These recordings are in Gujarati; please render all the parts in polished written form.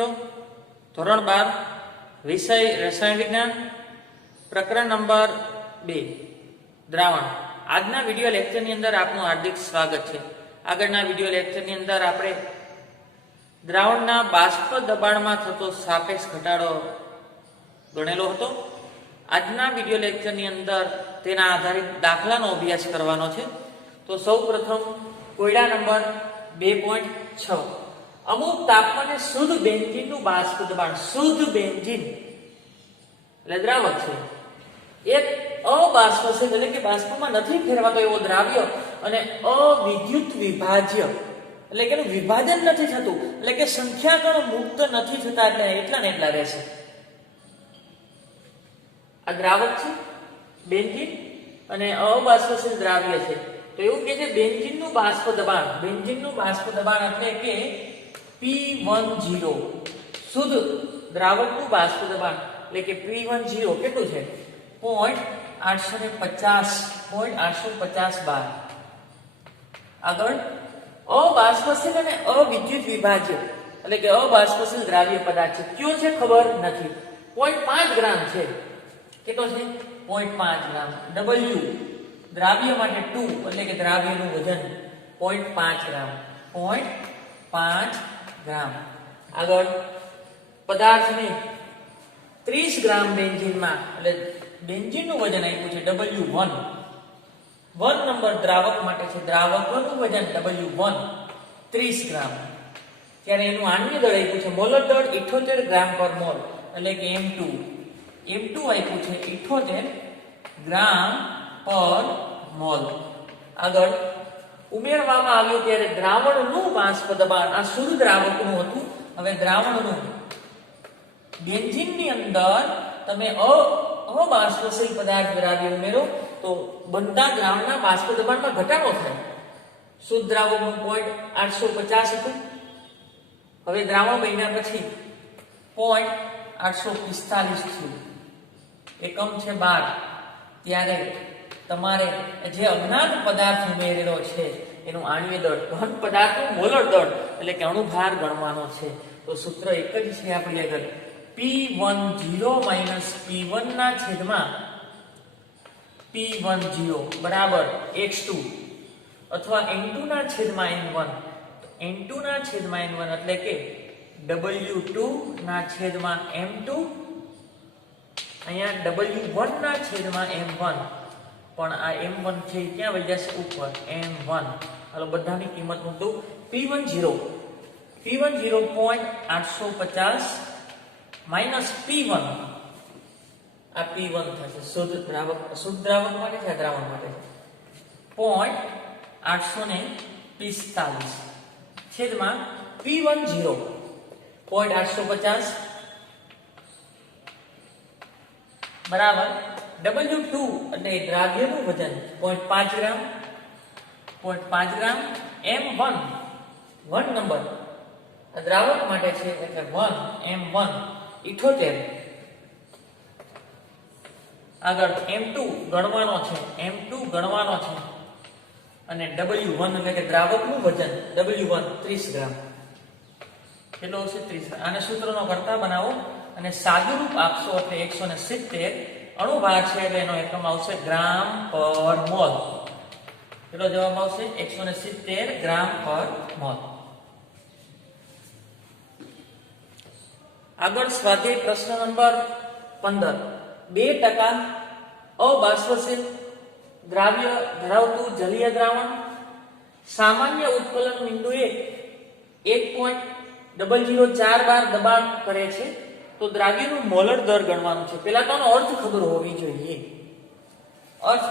મિત્રો, ધોરણ 12 વિષય રસાયણ વિજ્ઞાન, પ્રકરણ નંબર 2 દ્રાવણ. આજના વિડિયો લેક્ચરની અંદર આપનું હાર્દિક સ્વાગત છે. આગળના વિડિયો લેક્ચરની અંદર આપણે દ્રાવણના બાષ્પ દબાણમાં થતો સાપેક્ષ ઘટાડો ગણેલો હતો. આજના વિડિયો લેક્ચરની અંદર તેના આધારિત દાખલાનો અભ્યાસ કરવાનો છે. તો સૌપ્રથમ કોયડા નંબર 2.6. અમુક તાપમાને શુદ્ધ બેન્ઝીનનું બાષ્પ દબાણ, શુદ્ધ બેન્ઝીન એટલે દ્રાવક છે, એક અબાષ્પશીલ એટલે કે બાષ્પમાં નથી ફેરવાતો એવો દ્રાવ્ય અને અવિદ્યુત વિભાજ્ય એટલે કે એનું વિભાજન નથી થતું, એટલે કે સંખ્યાકણો મુક્ત નથી થતા, એટલે એટલા ને એટલા રહેશે. આ દ્રાવક છે બેન્ઝીન અને અબાષ્પશીલ દ્રાવ્ય છે. તો એવું કે છે બેન્ઝીનનું બાષ્પ દબાણ, બેન્ઝીનનું બાષ્પ દબાણ એટલે કે P10 શુદ્ધ દ્રાવકનું બાષ્પ દબાણ એટલે કે P10 કેટલું છે 0.850 બાર. આગળ અબાષ્પશીલ અને અવિદ્યુત વિભાજ્ય એટલે કે અબાષ્પશીલ દ્રાવ્ય પદાર્થ છે, કયો છે ખબર નથી, 0.5 ગ્રામ છે. કેટલો છે 0.5 ગ્રામ. W દ્રાવ્ય માટે 2 એટલે કે દ્રાવ્યનું વજન 0.5 ગ્રામ, 0.5 ગ્રામ. આગળ પદાર્થને 30 ગ્રામ બેન્ઝીનમાં એટલે બેન્ઝીનનું વજન આપ્યું છે W1. 1 નંબર દ્રાવક માટે છે, દ્રાવકનું વજન W1 30 ગ્રામ. ત્યારે એનું આણ્વીય દળ આપ્યું છે મોલર દળ 78 ગ્રામ પર મોલ એટલે કે M2 આપ્યું છે 78 ગ્રામ પર મોલ. આગળ ઉમેરવામાં આવ્યું ત્યારે દ્રાવણનું બાષ્પ દબાણ, આ શુદ્ધ દ્રાવકનું હતું. હવે દ્રાવણનું બેન્ઝીનની અંદર તમે અબાષ્પશીલ પદાર્થ દ્રાવ્ય ઉમેરો તો બનતા દ્રાવણના બાષ્પ દબાણમાં ઘટાડો થાય. શુદ્ધ દ્રાવકનું 0.850 હતું. હવે દ્રાવણ બન્યા પછી 0.845 થયું, એકમ છે 12. ત્યારે તમારે જે અજ્ઞાત પદાર્થ ઉમેરેલો છે એનું આણ્વીય દળ, ઘન પદાર્થનું મોલર દળ એટલે કે અણુભાર ગણવાનો છે. તો સૂત્ર એક જ છે આપણી આગળ, P10 P1 ના છેદમાં P10 બરાબર x2 અથવા N2 ના છેદમાં N1. N2 ના છેદમાં N1 એટલે કે W2 ના છેદમાં M2, અહીંયા W1 ના છેદમાં M1. પણ આ M1 છે ક્યાં વહી જશે ઉપર, M1. હાલો બધાની કિંમત મૂકું. P10 0.850 માઈનસ P1, આ P1 થશે શુદ્ધ દ્રાવક, શુદ્ધ દ્રાવક માટે છે, દ્રાવણ માટે 0.845 છેદમાં P10 0.850 બરાબર W2 એટલે દ્રાવ્યનું વજન 0.5 ગ્રામ, 0.5 ગ્રામ M1 1 નંબર આ દ્રાવક માટે છે એટલે 1 M1 78. આગળ M2 ગણવાનો છે, M2 ગણવાનો છે અને W1 એટલે કે દ્રાવકનું વજન W1 30 ગ્રામ. કેટલો હશે 30 ગ્રામ. આને સૂત્રનો કરતા બનાવો અને સાદુરૂપ આપશો એટલે 170 અણુભાર છે એટલે એનો એકમ આવશે ગ્રામ પર મોલ. કેટલો જવાબ આવશે 170 ગ્રામ પર મોલ. આગળ સ્વાધ્યાય પ્રશ્ન નંબર 15. 2% અબાષ્પશીલ દ્રાવ્ય ધરાવતું જલીય દ્રાવણ સામાન્ય ઉત્કલન બિંદુએ 1.004 બાર દબાણ કરે છે. તો દ્રાવ્યનું મોલર દર ગણવાનું છે. પહેલા તો આનો અર્થ ખબર હોવી જોઈએ. અર્થ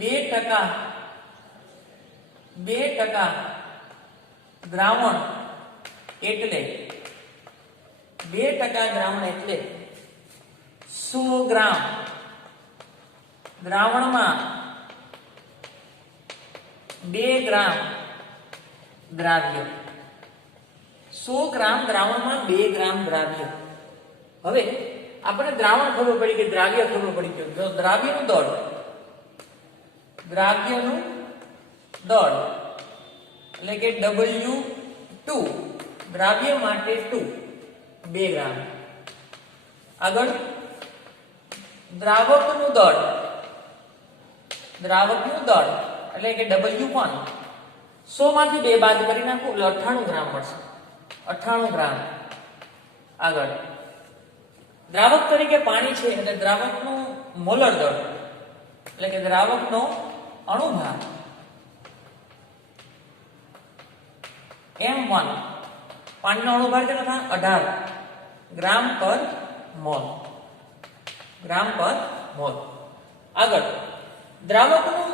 2% દ્રાવણ એટલે 2% દ્રાવણ એટલે 100 ગ્રામ દ્રાવણમાં 2 ગ્રામ દ્રાવ્ય. 100 ગ્રામ દ્રાવણમાં 2 ગ્રામ દ્રાવ્ય. હવે આપણે દ્રાવણ ખબર પડી કે દ્રાવ્ય ખબર પડી ગયું. જો દ્રાવ્યનું દળ એટલે કે W2 દ્રાવ્ય માટે 2 2 ગ્રામ. આગળ દ્રાવકનું દળ એટલે કે W1 100 માંથી 2 બાદ કરી નાખો એટલે 98 ગ્રામ મળશે. 98 ગ્રામ. આગળ દ્રાવક તરીકે પાણી છે એટલે દ્રાવકનું મોલર દળ એટલે કે દ્રાવકનો અણુભાર M1 પાણીનો અણુભાર કેટલો થાય 18 ગ્રામ પર મોલ. આગળ દ્રાવકનું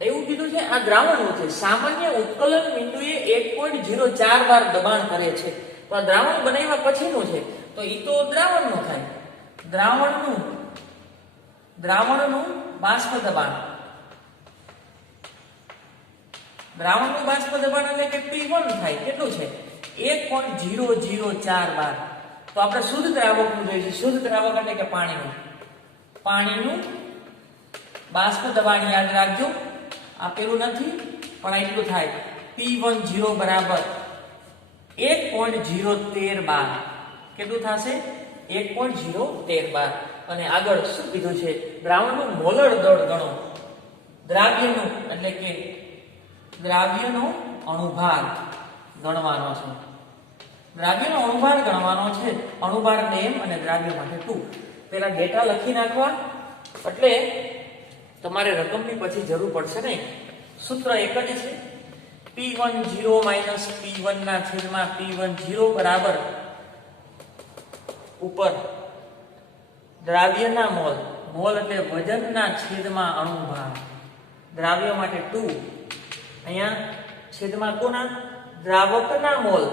એવું કીધું છે આ દ્રાવણનું છે સામાન્ય ઉત્કલન બિંદુએ 1.04 bar દબાણ કરે છે. તો આ દ્રાવણ બનાવ્યા પછીનું છે તો ઈ તો દ્રાવણનું થાય. દ્રાવણનું બાષ્પ દબાણ એટલે કે P1 થાય. કેટલું છે 1.004 bar. તો આપણે શુદ્ધ દ્રાવકનું જોઈએ. શુદ્ધ દ્રાવક એટલે કે પાણીનું બાષ્પ દબાણ યાદ રાખજો. આપેલું નથી પણ એટલું થાય P10 બરાબર 1.013 bar. કેટલું થશે 1.013 bar. અને આગળ શું કીધું છે દ્રાવણનું મોલર દળ ગણો. દ્રાવ્યનું એટલે કે દ્રાવ્યનો અણુભાર ગણવાનો છે. અણુભાર એટલે m અને દ્રાવ્ય માટે 2. પેલા ડેટા લખી નાખવા એટલે તમારે રકમની પછી જરૂર પડશે નહીં. સૂત્ર એક જ છે P10 P1 ના છેદમાં P10 બરાબર ઉપર દ્રાવ્યના મોલ એટલે વજનના છેદમાં અણુભાર. દ્રાવ્ય માટે 2 અહીંયા છેદમાં કોના દ્રાવકના મોલ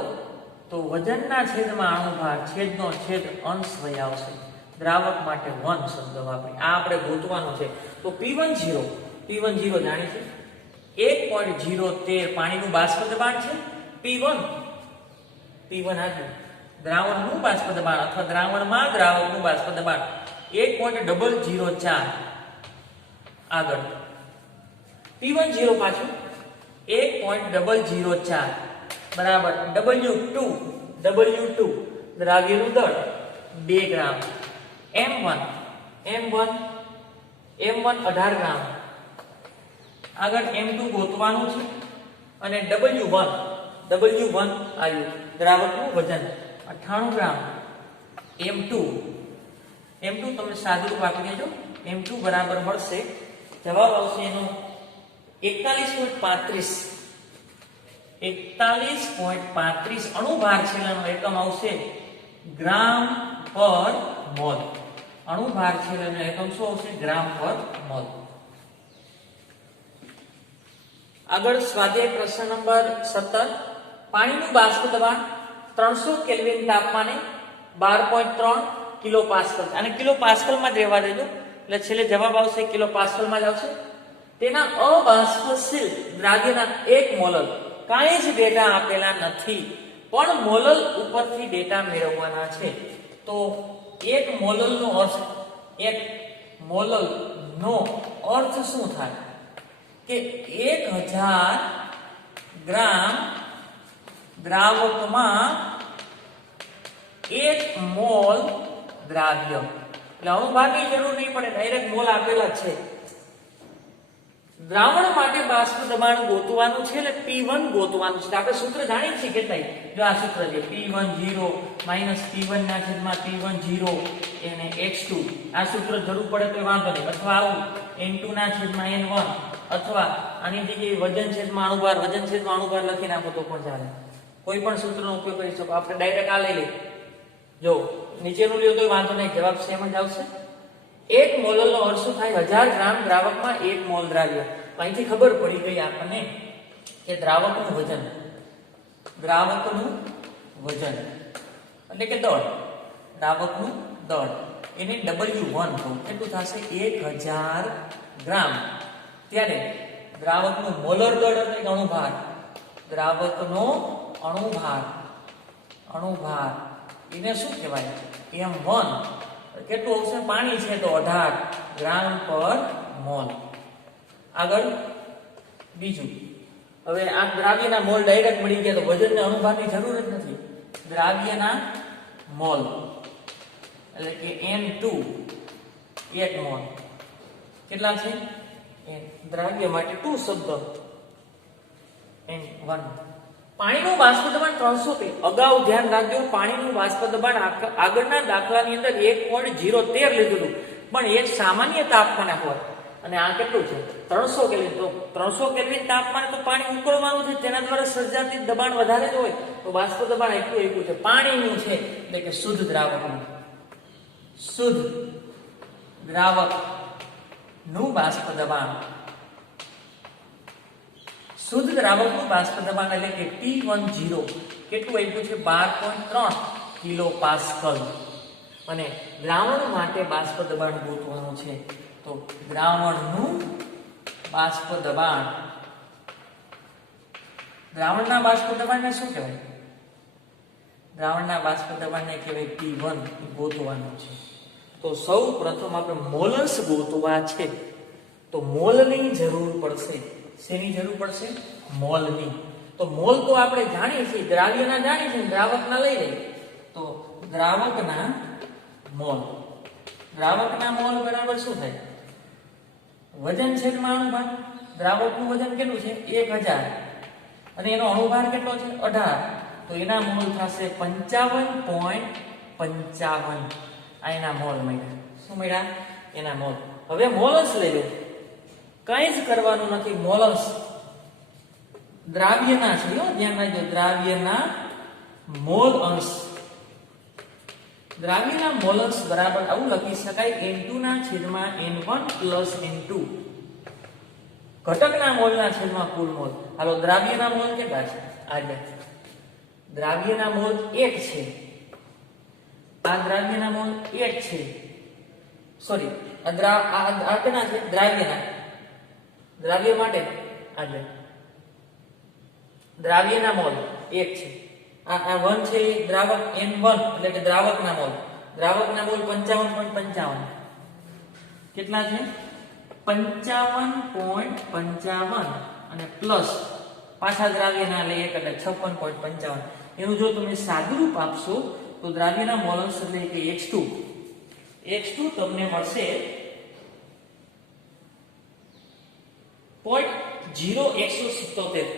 તો વજનના છેદમાં અણુભાર છેદનો છેદ અંશ વય આવશે. દ્રાવક માટે 1 શબ્દ વાપરી આ આપણે ગોતવાનું છે. તો P10 જાણીએ છે 1.013 પાણીનું બાષ્પ દબાણ છે. P1 આવ્યું દ્રાવણનું બાષ્પ દબાણ અથવા દ્રાવણમાં દ્રાવકનું બાષ્પ દબાણ 1.004. આગળ P10 પાછું 1.004 બરાબર W2 દ્રાવ્યનું દળ 2 ગ્રામ. M1 18 ગ્રામ. આગળ M2 ગોતવાનું છે અને W1 આવ્યું દ્રાવકનું વજન 98 ગ્રામ. M2 તમે સાદુરૂપ આપી દેજો. M2 બરાબર મળશે જવાબ આવશે એનો 41.35 અણુભાર છેલ્લાનો એકમ આવશે ગ્રામ પર મોલ. અણુભાર છેલ્લાનો એકમ શું આવશે ગ્રામ પર મોલ. આગળ સ્વાધ્યાય પ્રશ્ન નંબર 17 પાણીનું બાષ્પ દબાણ 300 કેલ્વિન તાપમાને 12.3 કિલો પાસ્કલ. અને કિલો પાસ્કલમાં જ રહેવા દેજો એટલે છેલ્લે જવાબ આવશે કિલો પાસ્કલમાં જ આવશે. તેના અબાષ્પશીલ દ્રાવ્યના 1 મોલર કાંઈ જ ડેટા આપેલા નથી પણ મોલલ ઉપરથી ડેટા મેળવવાના છે. તો 1 મોલલનો અર્થ શું થાય કે 1000 ગ્રામ દ્રાવકમાં 1 મોલ દ્રાવ્ય. એટલે અણુભારની જરૂર નહીં પડે ડાયરેક્ટ મોલ આપેલા છે. દ્રાવણ માટે બાષ્પ દબાણ ગોતવાનું છે એટલે P1 ગોતવાનું છે. આપણે સૂત્ર જાણીએ છીએ કેટલાય જો આ સૂત્ર છે P10 P1 ના છેદમાં P10 એને X2. આ સૂત્ર જરૂર પડે તો વાંધો નહીં અથવા આવું N2 ના છેદમાં N1 અથવા આની જગ્યાએ વજન છેદમાં અણુભાર લખી નાખો તો પણ ચાલે. કોઈ પણ સૂત્રનો ઉપયોગ કરી શકો. આપણે ડાયરેક્ટ આ લઈ લઈએ. જો નીચેનું લ્યો તો વાંધો નહીં જવાબ સેમ જ આવશે. 1 મોલનો અર્થ શું થાય 1000 ગ્રામ દ્રાવકમાં 1 મોલ દ્રાવ્ય. અહીંથી ખબર પડી ગઈ આપણને કે દ્રાવકનું વજન એટલે કે દળ દ્રાવકનું દળ એને W1 કહું. કેટલું થશે 1000 ગ્રામ. ત્યારે દ્રાવકનું મોલર દળ એટલે કે અણુભાર દ્રાવકનો અણુભાર એને શું કહેવાય M1 કેટલું આવશે પાણી છે તો 18 ગ્રામ પર મોલ. આગળ બીજું હવે આ દ્રાવ્યના મોલ ડાયરેક્ટ મળી ગયા તો વજનને અણુભારની જરૂર જ નથી. દ્રાવ્યના મોલ એટલે કે N2 1 મોલ કેટલા છે? n. દ્રાવ્ય માટે 2 શબ્દ N1. પાણીનું બાષ્પ દબાણ 300 પી. અગાઉ ધ્યાન રાખજો, પાણીનું બાષ્પ દબાણ આગળના દાખલાની અંદર 1.013 લીધું, પણ એક સામાન્ય તાપમાને હોય અને આ કેટલું છે? 300 કેલ્વિન. તો 300 કેલ્વિન તાપમાને તો પાણી ઉકળવાનું છે, તેના દ્વારા સર્જાતી દબાણ વધારે જ હોય, તો બાષ્પ દબાણ એટલું છે. પાણીનું છે એટલે કે શુદ્ધ દ્રાવકનું, શુદ્ધ દ્રાવક નું બાષ્પ દબાણ, શુદ્ધ દ્રાવકનું બાષ્પ દબાણ એટલે કે T10 કેટલું આપ્યું છે? 12.3 કિલો પાસ્કલ. અને દ્રાવણ માટે બાષ્પ દબાણ ગોતવાનું છે, તો દ્રાવણનું બાષ્પ દબાણ, દ્રાવણના બાષ્પ દબાણને શું કહેવાય? દ્રાવણના બાષ્પ દબાણને કહેવાય T1 ગોતવાનું છે. તો સૌ પ્રથમ આપણે મોલસ ગોતવા છે, તો મોલની જરૂર પડશે. શેની જરૂર પડશે? મોલની. તો મોલ તો આપણે જાણીએ છીએ, દ્રાવ્યના જાણીએ છીએ, દ્રાવકના લઈ લઈએ. તો દ્રાવકના મોલ, દ્રાવકના મોલ બરાબર શું થાય? વજન છેદમાં અણુભાર. દ્રાવકનું વજન કેટલું છે? 1000 અને એનો અણુભાર કેટલો છે? 18. તો એના મોલ થશે 55.55. આ એના મોલ મળ્યા. શું મળ્યા? એના મોલ. હવે મોલસ લઈ લો, કઈ જ કરવાનું નથી. મોલસ દ્રાવ્યના છે, ધ્યાન રાખજો, દ્રાવ્યના મોલ અંશ. દ્રાવ્યના મોલસ બરાબર આવું લખી શકાય, N2 ના છેદમાં N1 પ્લસ N2. ઘટકના મોલના છેદમાં કુલ મોલ. હાલો, દ્રાવ્યના મોલ કેટલા છે? આજે દ્રાવ્યના મોલ 1 છે. આ દ્રાવ્યના મોલ 1 છે. સોરી, આ કેના છે? દ્રાવ્યના. દ્રાવ્ય માટે આજે દ્રાવ્યના મોલ 1 છે. આ 1 છે, દ્રાવક N1 એટલે કે દ્રાવકના મોલ. દ્રાવકના મોલ 55.55 કેટલા છે? 55.55 અને પ્લસ પાછા દ્રાવ્યના એટલે 1 એટલે 56.55. એનું જો તમે સાદુરૂપ આપશો તો દ્રાવ્યના મોલસ એટલે કે X2 તમને મળશે 0.0177.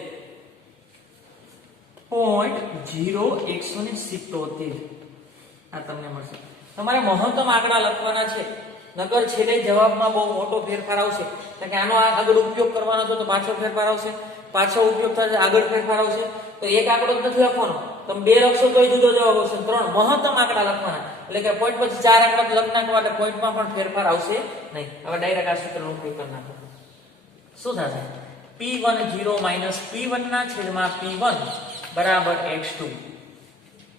0.0177 આ તમને મળશે. તમારે મહત્તમ આંકડા લખવાના છે, નકર છેલ્લે જવાબમાં બહુ મોટો ફેરફાર આવશે. કે આનો આગળ ઉપયોગ કરવાનો હતો તો પાછો ફેરફાર આવશે, પાછો ઉપયોગ થશે આગળ ફેરફાર આવશે. તો એક આંકડો જ નથી લખવાનો, તમે 2 લખશો તોય જુદો જવાબ આવશે. 3 મહત્તમ આંકડા લખવાના, એટલે કે પોઈન્ટ પછી 4 આંકડા લખી નાખવા એટલે પોઈન્ટમાં પણ ફેરફાર આવશે નહીં. હવે ડાયરેક્ટ આ સૂત્રનો ઉપયોગ કરી નાખો. શું થશે? P10 P1 ના છેદમાં P1 બરાબર X2.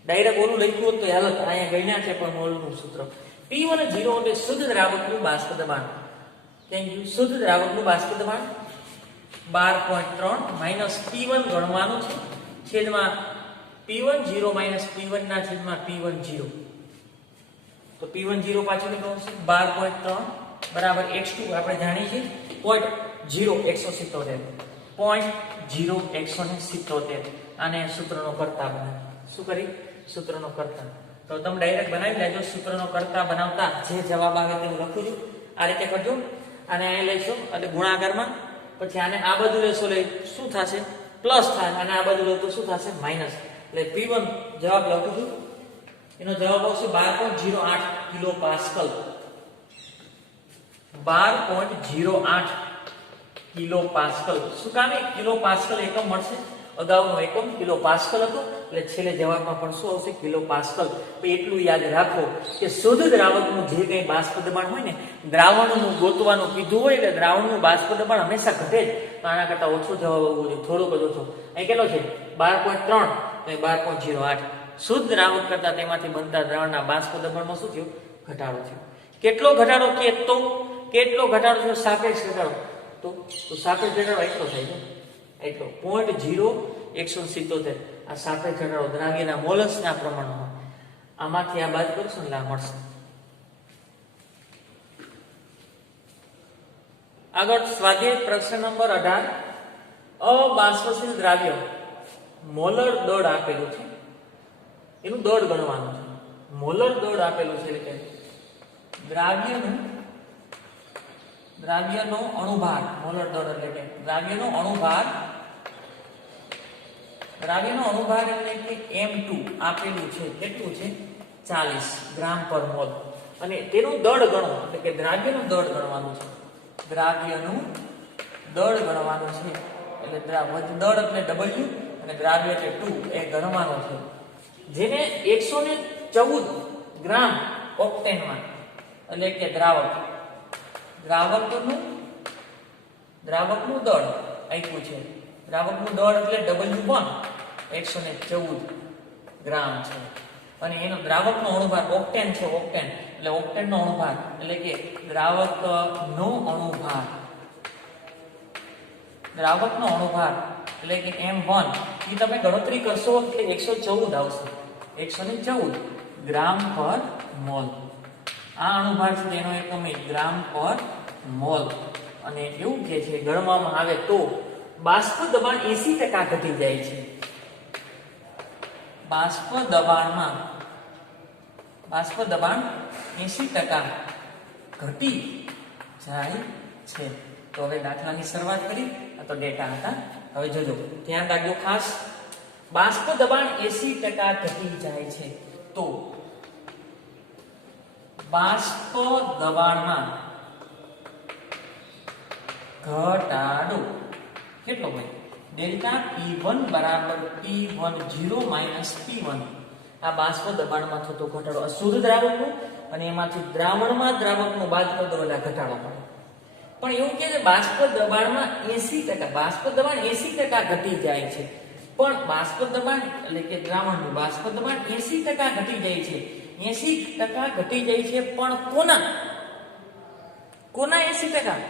ડાયરેક્ટ ઓલું લખ્યું હોત તો હાલત, અહીંયા ગણ્યા છે પણ મોલનું સૂત્ર. P10 એટલે શુદ્ધ દ્રાવકનું બાષ્પ દબાણ. Thank you. શુદ્ધ દ્રાવકનું બાષ્પ દબાણ 12.3 માઈનસ P1 ગણવાનું છે, છેદમાં P10 માઈનસ P1 ના છેદમાં P10. તો P10 પાછળ કેટલું હશે? 12.3 બરાબર X2 આપણે જાણીએ છીએ 0.0177. 0.0177. આને સૂત્રનો કર્તા બનાવો. શું કરી? સૂત્રનો કર્તા. તો તમે ડાયરેક્ટ બનાવી લેજો. સૂત્રનો કર્તા બનાવતા જે જવાબ આવે તે હું લખું છું. આ રીતે કરજો. આને અહીં લઈશું એટલે ગુણાકારમાં, પછી આને આ બાજુ લેશો એટલે શું થશે? પ્લસ થાય, અને આ બાજુ લો તો શું થશે? માઈનસ. એટલે P1 જવાબ લખું છું, એનો જવાબ આવશે 12.08 કિલો પાસ્કલ. 12.08 kilo pascal. શું કામ? કિલો પાસ્કલ એકમ મળશે. અગાઉનો એકમ કિલો પાસ્કલ હતો, એટલે છેલ્લે જવાબમાં પણ શું આવશે? Kilo pascal. તો એટલું યાદ રાખો કે શુદ્ધ દ્રાવકનું જે કંઈ બાષ્પ દબાણ હોય ને, દ્રાવણનું ગોતવાનું કીધું હોય એટલે દ્રાવણનું બાષ્પ દબાણ હંમેશા ઘટે જ. તો આના કરતા ઓછો જવાબ આવવો જોઈએ, થોડોક જ ઓછો. અહીં કેટલો છે? 12.3, તો 12.08. શુદ્ધ દ્રાવક કરતા તેમાંથી બનતા દ્રાવણના બાષ્પ દબાણમાં શું થયું? ઘટાડો થયો. કેટલો ઘટાડો? કેટલો ઘટાડો થયો? સાપેક્ષ ઘટાડો. તો સાપેક્ષ ઘટાડો એટલો થાય છે, એટલો 0.0177. આ સાપેક્ષ ઘટાડો દ્રાવ્યના મોલસના પ્રમાણમાં. આમાંથી આ બાદ કરશું એટલે આ મળશે. આગળ સ્વાધ્યાય પ્રશ્ન નંબર 18. અબાષ્પશીલ દ્રાવ્ય મોલર દળ આપેલું છે, એનું દળ ગણવાનું છે. મોલર દળ આપેલું છે એટલે કે દ્રાવ્યનો અણુભાર. મોલર દળ એટલે કે દ્રાવ્યનો અણુભાર એટલે કે M2 આપેલું છે. કેટલું છે? 40 ગ્રામ પર મોલ. અને તેનું દળ ગણો એટલે કે દ્રાવ્યનું દળ ગણવાનું છે. દ્રાવ્યનું દળ ગણવાનું છે એટલે દળ એટલે W અને દ્રાવ્ય એટલે 2 એ ગણવાનું છે, જેને 114 ગ્રામ ઓક્ટેનમાં એટલે કે દ્રાવકનું દળ આપ્યું છે. દ્રાવકનું દળ એટલે W1 114 ગ્રામ છે. અને એનો દ્રાવકનો અણુભાર ઓક્ટેન છે. ઓક્ટેન એટલે ઓક્ટેનનો અણુભાર એટલે કે દ્રાવકનો અણુભાર એટલે કે M1 એ તમે ગણતરી કરશો એટલે 114 આવશે. 114 ગ્રામ પર મોલ. આ અણુભાર છે તેનો એકમ ગ્રામ પર મોલ. અને એવું કે છે ગણવામાં આવે તો બાષ્પ દબાણ 80% ઘટી જાય છે. બાષ્પ દબાણ 80% ઘટી જાય છે. તો હવે દાખલાની શરૂઆત કરી. આ તો ડેટા હતા. હવે જોજો, ધ્યાન રાખજો ખાસ. બાષ્પ દબાણ 80% ઘટી જાય છે તો બાષ્પ દબાણમાં ઘટાડો કેટલો હોય? ડેલ્ટા P1 બરાબર P10 માઈનસ P1. આ બાષ્પ દબાણમાં થતો ઘટાડો અશુદ્ધ દ્રાવકનું, અને એમાંથી દ્રાવકનું બાદ કરી દો એટલે ઘટાડો મળે. પણ એવું કે છે બાષ્પ દબાણમાં 80%, બાષ્પ દબાણ 80% ઘટી જાય છે. પણ બાષ્પ દબાણ એટલે કે દ્રાવણનું બાષ્પ દબાણ 80% ઘટી જાય છે. 80% ઘટી જાય છે, પણ કોના 80%?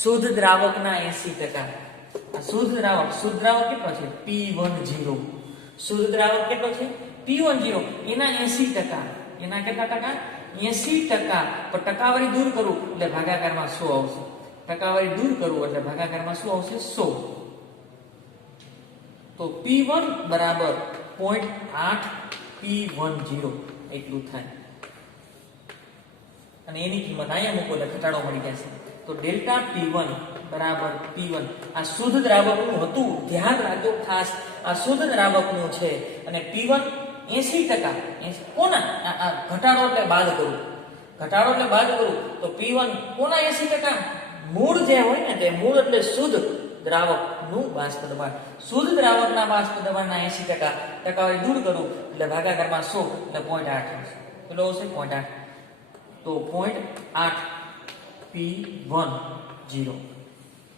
શુદ્ધ દ્રાવકના 80%. આ શુદ્ધ દ્રાવક કેટલો છે? P10. શુદ્ધ દ્રાવક કેટલો છે? P10. એના 80%. એના કેટલા ટકા? 80%. પણ ટકાવારી દૂર કરું એટલે ભાગાકારમાં 100 આવશે. ટકાવારી દૂર કરવું એટલે ભાગાકારમાં શું આવશે? 100. તો P1 બરાબર 0.8 P10 એટલું થાય. અને એની કિંમત અહીંયા મૂકો એટલે ઘટાડો મળી જશે. તો ડેલ્ટા P1 બરાબર P1. આ શુદ્ધ દ્રાવકનું હતું, ધ્યાન રાખજો ખાસ. આ શુદ્ધ દ્રાવકનું છે અને P1 80%. કોના? આ ઘટાડો એટલે બાદ કરું. તો P1 કોના 80%? મૂળ જે હોય ને તે મૂળ એટલે શુદ્ધ દ્રાવકનું બાષ્પ દબાણ. શુદ્ધ દ્રાવકના બાષ્પ દબાણના 80%. ટકાવારી દૂર કરું એટલે ભાગાકારમાં 100 એટલે 0.8 આવશે. કેટલો આવશે? 0.8. તો 0.8 P10.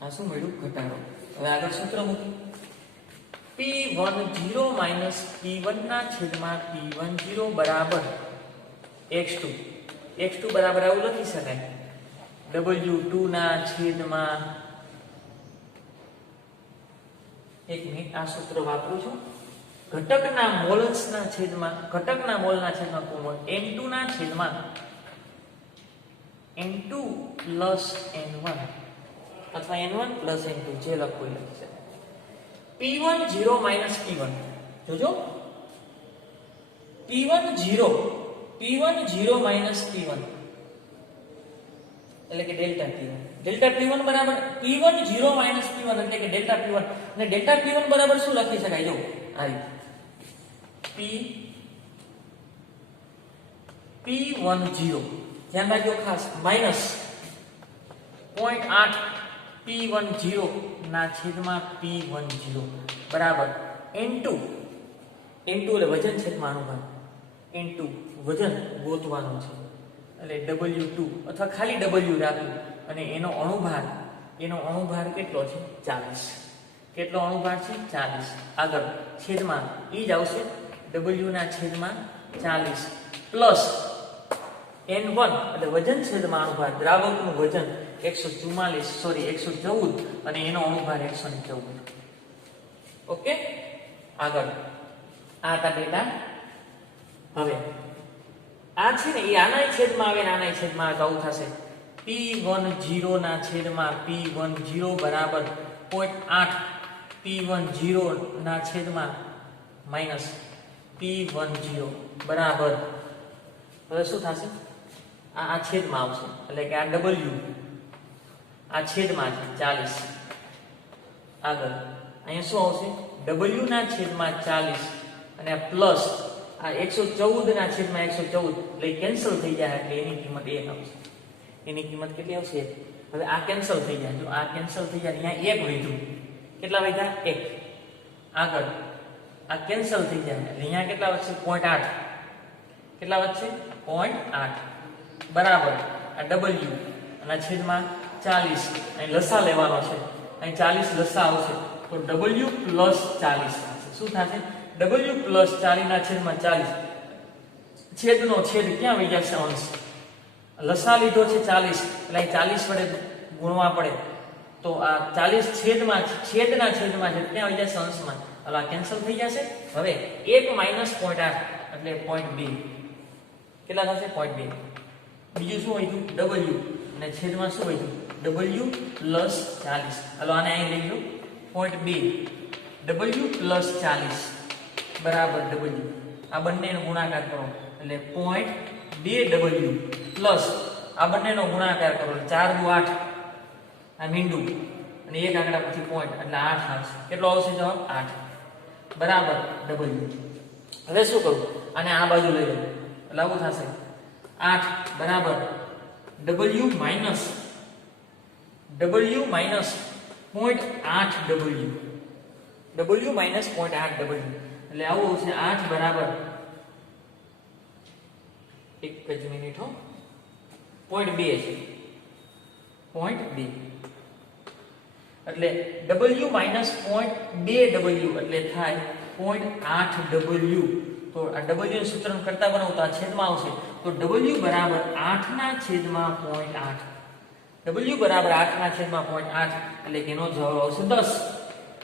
આ શું મળ્યું? ઘટાડો. હવે આગળ સૂત્ર મૂકી. P10 માઈનસ P1 ના છેદમાં P10 બરાબર x2. x2 બરાબર આવું લખી શકાય. W2 ના છેદમાં, એક મિનિટ આ સૂત્ર વાપરું છું. ઘટકના મોલના છેદમાં કોમળ M2 ના છેદમાં N2 પ્લસ N1 અથવા N1 પ્લસ N2 જે લખવું એ લખી શકાય. P10 minus P1. જોજો, P10 માઈનસ P1 એટલે કે ડેલ્ટા P1. ડેલ્ટા P1 બરાબર P10 માઈનસ P1 એટલે કે ડેલ્ટા P1. અને ડેલ્ટા P1 બરાબર શું લખી શકાય? જો આ રીતે P10 ધ્યાન રાખજો ખાસ, માઈનસ 0.8 P10 ના છેદમાં P10 બરાબર N2 એટલે વજન છેદમાં અણુભાર. N2 વજન ગોતવાનું છે એટલે W2 અથવા ખાલી W રાખવું. અને એનો અણુભાર કેટલો છે? 40. કેટલો અણુભાર છે? 40. આગળ છેદમાં ઈ જ આવશે, W ના છેદમાં 40 પ્લસ N1 એટલે વજન છેદમાં અણુભાર. દ્રાવકનું વજન 114 અને એનો અણુભાર 114. ઓકે, આગળ આ હતા ડેટા. હવે આ છે ને એ આના છેદમાં આવે ને આના છેદમાં આવે તો આવું થશે. P10 ના છેદમાં P10 બરાબર 0.8 P10 ના છેદમાં માઇનસ P10 બરાબર, હવે શું થશે? આ છેદમાં આવશે એટલે કે આ W આ છેદમાં છે 40. આગળ અહીંયા શું આવશે? W ના છેદમાં 40 અને આ પ્લસ આ 114 ના છેદમાં 114 એટલે કેન્સલ થઈ જાય એટલે એની કિંમત 1 આવશે. એની કિંમત કેટલી આવશે? હવે આ કેન્સલ થઈ જાય, જો આ કેન્સલ થઈ જાય અહીંયા 1 વધ્યું. કેટલા વધ્યા? 1. આગળ આ કેન્સલ થઈ જાય એટલે અહીંયા કેટલા વધશે? 0.8. કેટલા વધશે? 0.8 બરાબર. આ W અને છેદમાં 40 અહીં લસા લેવાનો છે, અહીં 40 લસા આવશે તો W પ્લસ 40 થશે. શું થશે? W પ્લસ 40 ના છેદમાં 40. છેદનો છેદ ક્યાં વહી જશે? અંશ. લસા લીધો છે 40 એટલે અહીં 40 વડે ગુણવા પડે તો આ 40 છેદના છેદમાં છે ક્યાં વહી જશે? અંશમાં. એટલે આ કેન્સલ થઈ જશે. હવે 1 માઇનસ 0.8 એટલે 0.2. કેટલા થશે? 0.2. બીજું શું વધ્યું? W અને છેદમાં શું વધ્યું? W plus 40. હાલો આને અહીં લઈ લો. 0.2 W પ્લસ 40 બરાબર W. આ બંનેનો ગુણાકાર કરો એટલે 0.2 W પ્લસ આ બંનેનો ગુણાકાર કરો એટલે 4 દુ 8. આ મીંડું અને એક આંકડા પછી પોઈન્ટ એટલે 8 આવશે. કેટલો આવશે જવાબ? 8 બરાબર W. હવે શું કરું? આને આ બાજુ લઈ લો એટલે આવું થશે 8 બરાબર W minus 0.8 W minus 0.8 W એટલે આવું આવશે 8 બરાબર, એક જ મિનિટ હો, 0.2 છે. 0.2 એટલે W માઇનસ 0.2 W એટલે થાય 0.8 W. તો આ W નું સૂત્ર કરતા બનાવો તો આ છેદમાં આવશે તો W બરાબર 8 ના છેદમાં 0.8. W બરાબર 8 ના છેદમાં 0.8 એટલે કે એનો જવાબ આવશે 10.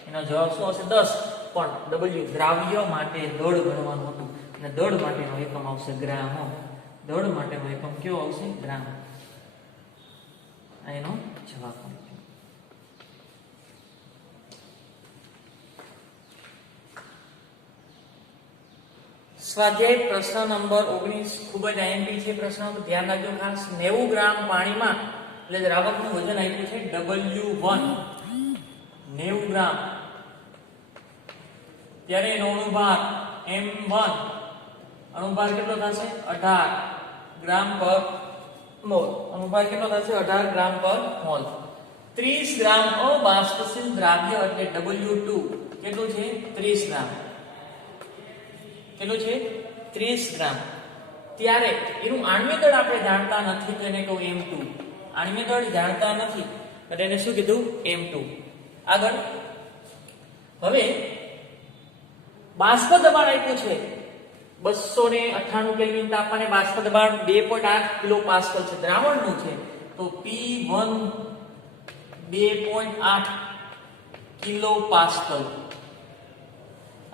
એનો જવાબ શું આવશે? 10. પણ W દ્રાવ્ય માટે દળ ગણવાનું હતું અને દળ માટેનો એકમ આવશે ગ્રામ. દળ માટેનો એકમ કયો આવશે? ગ્રામ. આ એનો જવાબ. સ્વાધ્યાય પ્રશ્ન નંબર 19 ખૂબ જ IMP છે પ્રશ્ન, તો ધ્યાન રાખજો ખાસ. 90 ગ્રામ પાણીમાં એટલે દ્રાવકનું વજન આપ્યું છે W1 90 ગ્રામ, ત્યારે એનો અણુભાર M1 અણુભાર કેટલો થશે? 18 ગ્રામ પર મોલ. અણુભાર કેટલો થશે? 18 ગ્રામ પર મોલ. 30 ગ્રામ અબાષ્પશીલ દ્રાવ્ય એટલે W2 કેટલું છે? 30 ગ્રામ. કેટલું છે? 30 ગ્રામ. ત્યારે એનું આણ્વીય દળ આપણે જાણતા નથી તો એને કહું M2. આણ્વીય દળ જાણતા નથી એટલે એને શું કીધું? M2. આગળ હવે બાષ્પ દબાણ આપ્યું છે 298 કેલ્વિન તાપમાને બાષ્પ દબાણ 2.8 કિલો પાસ્કલ છે, દ્રાવણનું છે તો P1 2.8 કિલો પાસ્કલ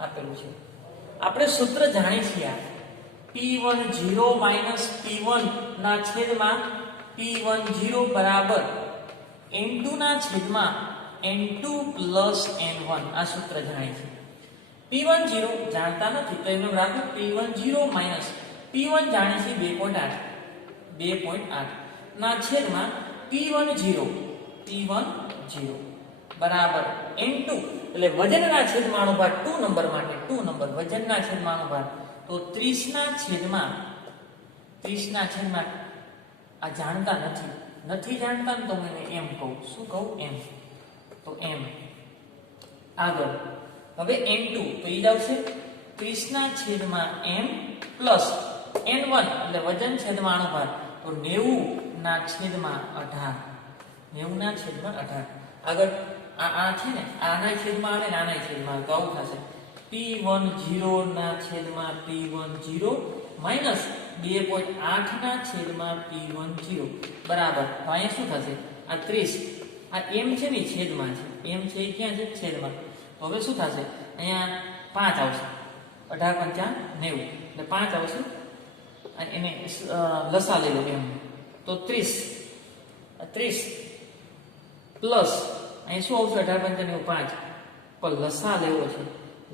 આપેલું છે. આપણે સૂત્ર જાણીએ છીએ P10 માઇનસ P1 ના છેદમાં P10 બરાબર N2 ના છેદમાં N2 પ્લસ N1. આ સૂત્ર જાણીએ છીએ. P10 જાણતા નથી તો એનું રાખો P10 માઇનસ P1 જાણીએ છીએ 2.8 ના છેદમાં P10 બરાબર N2 એટલે વજનના છેદમાં અણુભાર 2 નંબર માટે 2 નંબર વજનના છેદમાં અણુભાર તો 30 ના છેદમાં આ જાણતા નથી જાણતા ને તો મને M કહું. શું કહું? M. તો M. આગળ હવે N2 તો ઈ જ આવશે 30 ના છેદમાં M પ્લસ N1 એટલે વજન છેદમાં અણુભાર તો 90 ના છેદમાં 18. 90 ના છેદમાં 18. આગળ આ છે ને આના છેદમાં આવે ને આના છેદમાં તો આવું થશે P10 ના છેદમાં P10 માઇનસ 2.8 ના છેદમાં P10 બરાબર. તો અહીંયા શું થશે? આ 30 આ M છે ને છેદમાં છે, M છે એ ક્યાં છે? છેદમાં. તો હવે શું થશે? અહીંયા 5 આવશે. 18 5 90 એટલે 5 આવશે. એને લસા લઈ લો M તો 30 પ્લસ અહીં શું આવશે? 18 5 5 પણ લસા લેવો છે.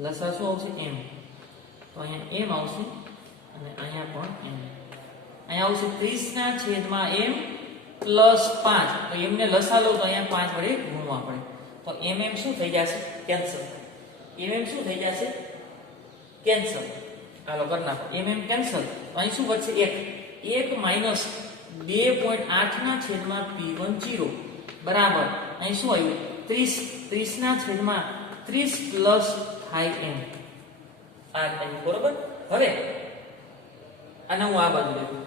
લસા શું આવશે? m. તો અહીંયા m આવશે અને અહીંયા પણ m. અહીંયા આવશે 30/m પ્લસ 5. તો m ને લસા લો તો અહીંયા 5 વડે ગુણવા પડે. તો mm શું થઈ જશે? કેન્સલ. mm શું થઈ જશે? કેન્સલ. હાલો કરી નાખો. mm cancel. તો અહીં શું વધશે? 1 માઇનસ 2.8/P10 બરાબર. અહીં શું આવ્યું? 30/30 પ્લસ 5m. આ m બરોબર. હવે આને હું આ બાજુ લઈ લઉં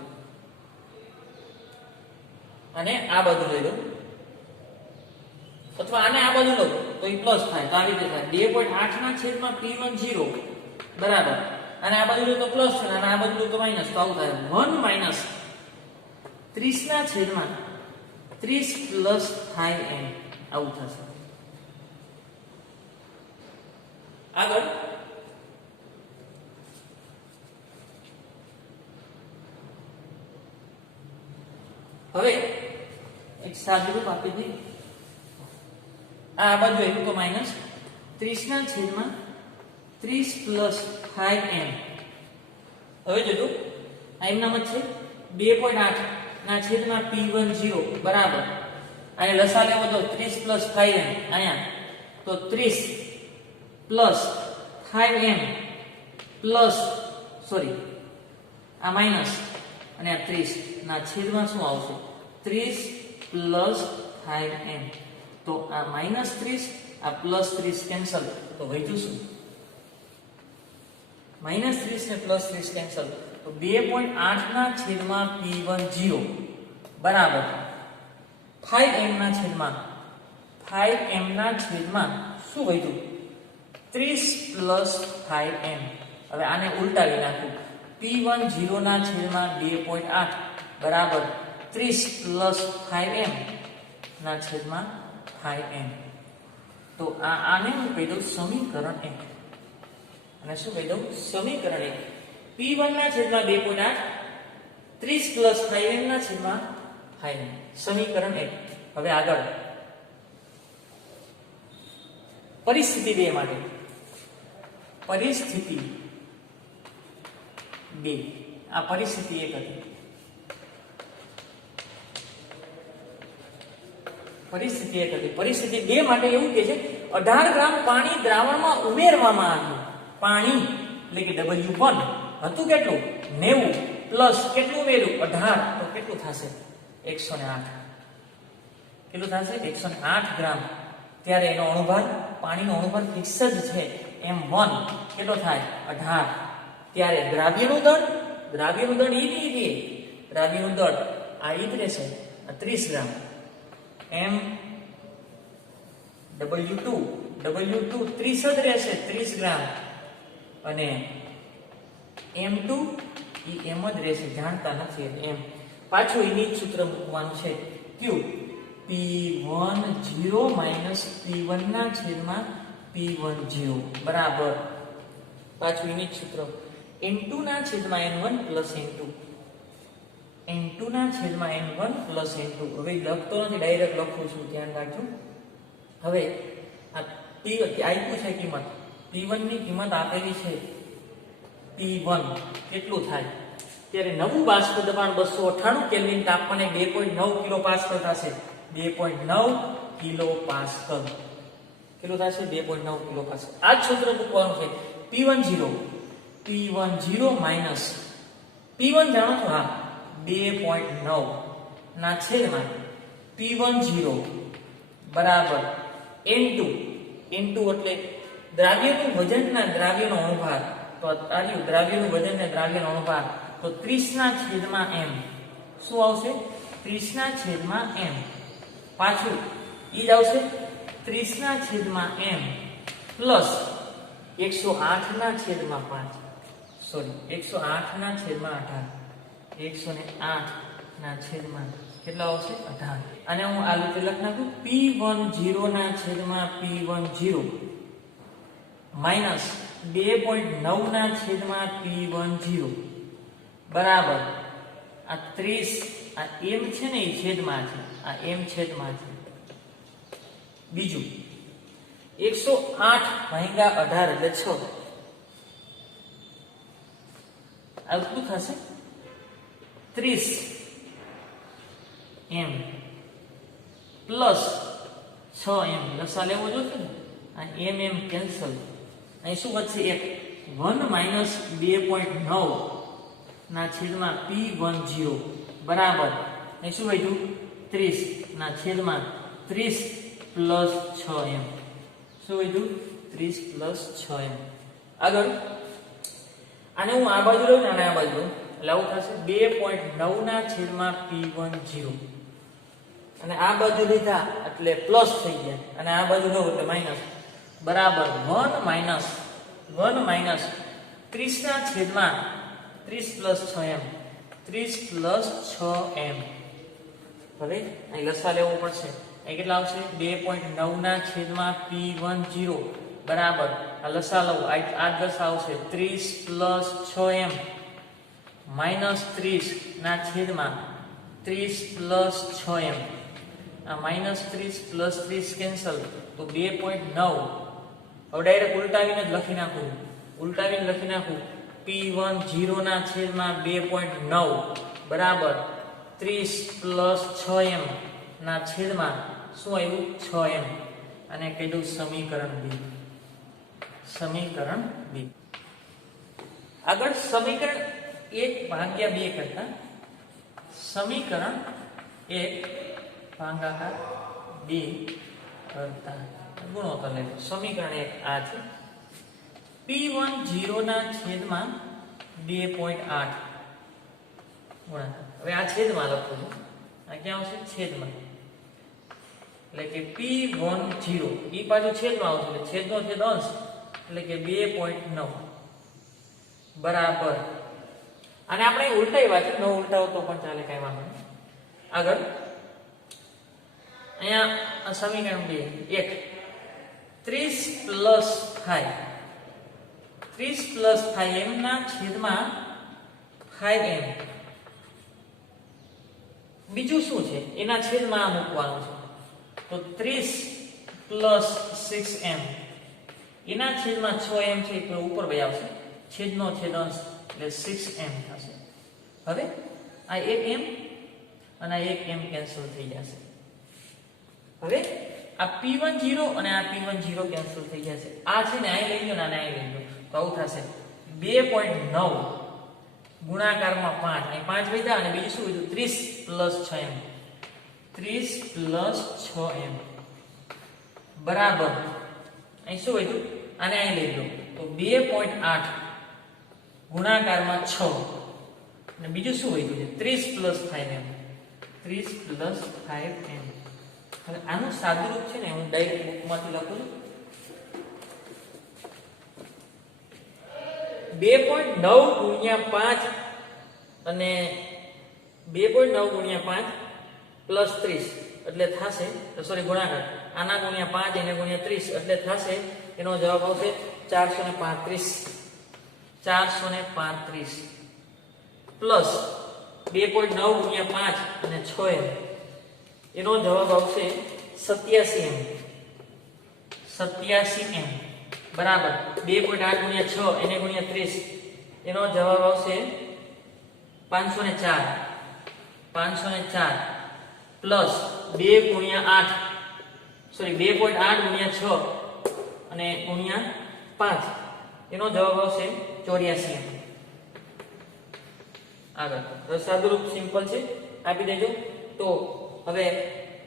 અને આ બાજુ લઈ લઉં, અથવા આને આ બાજુ લઉં તો એ પ્લસ થાય. તો આવી રીતે થાય 2.8/P10 બરાબર. અને આ બાજુ લો તો પ્લસ છે અને આ બાજુ લો તો માઈનસ. તો આવું થાય 1 માઈનસ 30/30 પ્લસ 5m. આવું થશે. આગળ હવે એક સાદું રૂપ આપી દઈએ. આ બાજુ આવ્યું તો માઈનસ 30/30 પ્લસ 5m. હવે જોજો આ એમ નામ જ છે 2.8/P10 બરાબર. અહીંયા લસા લેવો તો 30 પ્લસ 5m. અહીંયા તો 30 પ્લસ 5m પ્લસ આ માઈનસ અને આ 30 ના છેદમાં શું આવશે? 30 પ્લસ 5m. તો આ માઈનસ 30 આ પ્લસ 30 કેન્સલ. તો વધ્યું શું? માઈનસ 30 ને પ્લસ 30 કેન્સલ. તો 2.8/P10 બરાબર 5m શું વધ્યું? 30 પ્લસ 5m. હવે આને ઉલટાવી નાખું. P10/2.8 બરાબર 30 પ્લસ 5m. તો આને હું કહી દઉં સમીકરણ 1. અને શું કહી દઉં? સમીકરણ 1. P1/2.8 30 plus 5m. સમીકરણ 1. હવે આગળ પરિસ્થિતિ 2 માટે. પરિસ્થિતિ 2. આ પરિસ્થિતિ 1 હતી. પરિસ્થિતિ 1 હતી. પરિસ્થિતિ 2 માટે એવું કે છે 18 ગ્રામ પાણી દ્રાવણમાં ઉમેરવામાં આવ્યું. પાણી એટલે કે W1 હતું કેટલું? 90 પ્લસ કેટલું ઉમેર્યું? 18. તો કેટલું થશે? 108. કેટલું થશે? 108 ગ્રામ. ત્યારે એનો અણુભાર, પાણીનો અણુભાર ફિક્સ જ છે m1. કેટલો થાય? 18. ત્યારે દ્રાવ્યનું દળ ઈ દ્રાવ્યનું દળ આ ઈ જ રહેશે 30 ગ્રામ. W2 30 જ રહેશે 30 ગ્રામ. અને M2 ઈ એમ જ રહેશે, જાણતા નથી એમ. પાછું એની સૂત્ર મૂકવાનું છે. કયું? P10 P1/P10 બરાબર. પાછું એની સૂત્ર N2/N1 plus N2. N2/N1 plus N2. હવે લખતો નથી, ડાયરેક્ટ લખું છું, ધ્યાન રાખજો. હવે આ P આપ્યું છે કિંમત. P1 ની કિંમત આપેલી છે P1 કેટલું થાય? ત્યારે નવું બાષ્પ દબાણ 298 કેલ્વિન, તાપમાને 2.9 કિલો પાસ્કલ થશે. 2.9 કિલો પાસ્કલ. કેટલું થશે? 2.9 કિલો પાસ્કલ. આ જ સૂત્ર મૂકવાનું છે. P10 માઈનસ P1 જાણો છો? હા, 2.9 ના છેદમાં P10 બરાબર N2 એટલે દ્રાવ્યનું વજન ના દ્રાવ્યનો અણુભાર. તો દ્રાવ્યનું વજન ને દ્રાવ્યનો અણુભાર તો 30/m. શું આવશે? 30/m. પાછું ઈ જ આવશે 30/m પ્લસ 108/5. સોરી, 108/18. 108/18 કેટલા આવશે? 18. અને હું આ રીતે લખ નાખું. P10/P10 માઈનસ 2.9/P10 બરાબર આ 30. આ m છે ને એ છેદમાં છે. આ m છેદમાં છે. બીજું 108 ભાગ્યા 18 એટલે 6. આ કેટલું થશે? 30 m પ્લસ 6 m. લસા લેવો જોઈશે ને, આ m કેન્સલ. અહીં શું વધશે? 1 માઇનસ 2.9 ના છેદમાં P10 બરાબર. અહીં શું વધ્યું? 30 ના છેદમાં 30 પ્લસ 6m. શું વધ્યું? 30 પ્લસ 6m. આગળ આને હું આ બાજુ લઉં ને આને આ બાજુ લઉં એટલે આવું થશે 2.9 ના છેદમાં P10 અને આ બાજુ લીધા એટલે પ્લસ થઈ ગયા અને આ બાજુ લઉં એટલે માઇનસ બરાબર 1 માઇનસ 30 ના છેદમાં 30 પ્લસ 6m 30 પ્લસ 6m. હવે અહીં લસા લેવો પડશે. અહીં કેટલા આવશે? 2.9 ના છેદમાં P10 બરાબર આ લસા લઉં આ 10 આવશે 30 પ્લસ 6m માઇનસ 30 ના છેદમાં 30 પ્લસ 6m. આ માઇનસ 30 પ્લસ 30 કેન્સલ તો 2.9. હવે ડાયરેક્ટ ઉલટાવીને જ લખી નાખું. P10 ના છેદમાં 2.9 બરાબર 30 પ્લસ 6m ના છેદમાં શું આવ્યું? 6m. અને કીધું સમીકરણ B. આગળ સમીકરણ 1 ભાગ્યા 2 કરતા સમીકરણ 1 ભાગાકાર 2 કરતા ગુણોત્તર લેજો. સમીકરણ 1 આ છે. P10 ના છેદમાં 2.8 ગુણાકાર. હવે આ છેદમાં લખું છું. આ ક્યાં આવશે? છેદમાં. એટલે કે P10 ઈ બાજુ છેદમાં આવશે એટલે છેદનો છેદ અંશ એટલે કે 2.9 બરાબર. અને આપણે ઉલટાવ્યા છે. ન ઉલટાવો તો પણ ચાલે, કઈ વાંધો નહીં. આગળ અહીંયા સમીકરણ 2 1 30 પ્લસ 5m ના છેદમાં 5m. બીજું શું છે? એના છેદમાં આ મૂકવાનું છે. તો 30 પ્લસ 6m એના છેદમાં 6m છે તો ઉપર વહી આવશે. છેદનો છેદ અંશ એટલે 6m થશે. હવે આ 1m અને આ 1m કેન્સલ થઈ જશે. હવે આ P10 અને આ P10 કેન્સલ થઈ જશે. આ છે ને અહીં લઈ લો ને આને અહીં લઈ લો તો આવું થશે 2.9 ગુણાકારમાં 5. અહીં 5 વધ્યા અને બીજું શું વધ્યું? 30 પ્લસ 6m 30 પ્લસ 6m બરાબર. અહીં શું વધ્યું? આને અહીં લઈ લો તો 2.8 ગુણાકારમાં 6 અને બીજું શું વધ્યું છે? 30 પ્લસ 5m 30 પ્લસ 5m. હવે આનું સાદું રૂપ છે ને હું ડાયરેક્ટ બુકમાંથી લખું છું. 2.9 ગુણ્યા 5 અને 2.9 ગુણ્યા 5 પ્લસ 30 એટલે થશે સોરી ગુણાકાર આના ગુણ્યા 5 એને ગુણ્યા 30 એટલે થશે એનો જવાબ આવશે 435 પ્લસ 2.9 ગુણ્યા 5 અને 6m એનો જવાબ આવશે 87m બરાબર. 2.8 ગુણ્યા 6 એને ગુણ્યા 30 એનો જવાબ આવશે 504 પ્લસ 2 ગુણ્યા 8 સોરી 2.8 ગુણ્યા 6 અને ગુણ્યા 5 એનો જવાબ આવશે 84m. આગળ સાદુરૂપ સિમ્પલ છે, આપી દેજો. તો હવે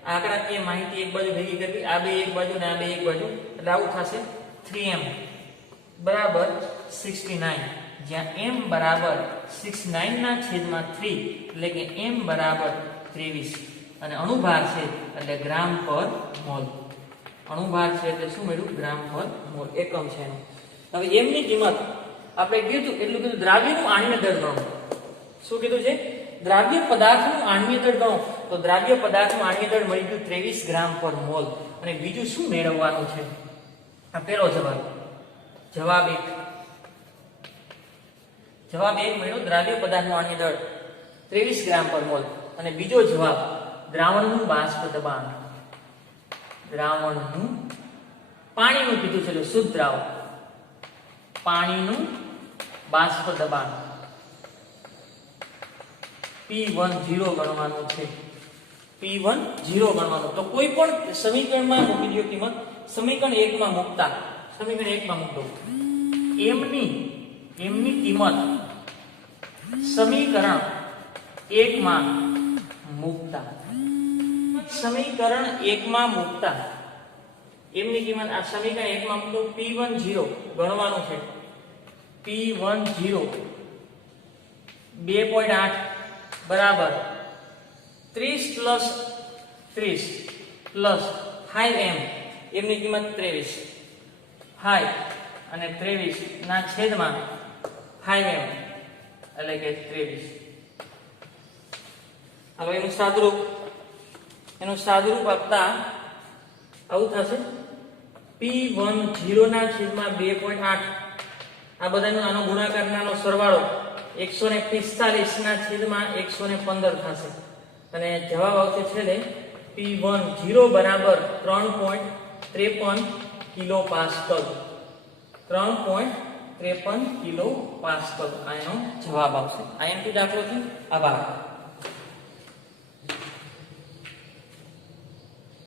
આંકડાકીય માહિતી એક બાજુ ભેગી કરવી, આ બે એક બાજુ ને આ બે એક બાજુ એટલે આવું થશે 3m બરાબર 69 જ્યાં m બરાબર 69 ના છેદમાં 3 એટલે કે m બરાબર 23 અને અણુભાર છે એટલે ગ્રામ પર મોલ. અણુભાર છે એટલે શું મળ્યું? ગ્રામ પર મોલ એકમ છે એનો. હવે m ની કિંમત આપણે કીધું એટલું કીધું દ્રાવ્યનું આણ્વીય દળ ગણો. શું કીધું છે? દ્રાવ્ય પદાર્થનું આણ્વીય દળ ગણો. તો દ્રાવ્ય પદાર્થનું આણ્વીય દળ મળી ગયું 23 ગ્રામ પર મોલ. અને બીજું શું મેળવવાનું છે? આ પહેલો જવાબ 1 મળ્યો દ્રાવ્ય પદાર્થનું આણ્વીય દળ 23 ગ્રામ પર મોલ. અને બીજો જવાબ દ્રાવણનું બાષ્પ દબાણ. દ્રાવણનું પાણીનું કીધું છે એટલે શુદ્ધ દ્રાવ, પાણીનું બાષ્પ દબાણ P10 ગણવાનું છે, P10 ગણવાનું. તો કોઈ પણ સમીકરણમાં મૂકી દો કિંમત. સમીકરણ 1 માં મૂકતા, સમીકરણ 1 માં મૂકો એમની કિંમત સમીકરણ 1 માં મૂકતા, સમીકરણ 1 માં મૂકતા એમની કિંમત આ સમીકરણ 1 માં મૂકો. P10 ગણવાનું છે, P10 2.8 બરાબર 30 પ્લસ 30 પ્લસ 5m, એમની કિંમત 23, 5 અને 23 ના છેદમાં 5m એટલે કે 23. હવે એનું સાદુરૂપ આપતા આવું થશે. P10 ના છેદમાં 2.8 આ બધાનો આનો ગુણાકારનો સરવાળો 145 ના છેદમાં 115 થશે અને જવાબ આવશે છેલ્લે P10 બરાબર 3.53 કિલો પાસ્કલ, 3.53 કિલો પાસ્કલ આ એનો જવાબ આવશે. IMP દાખલો છે. આભાર.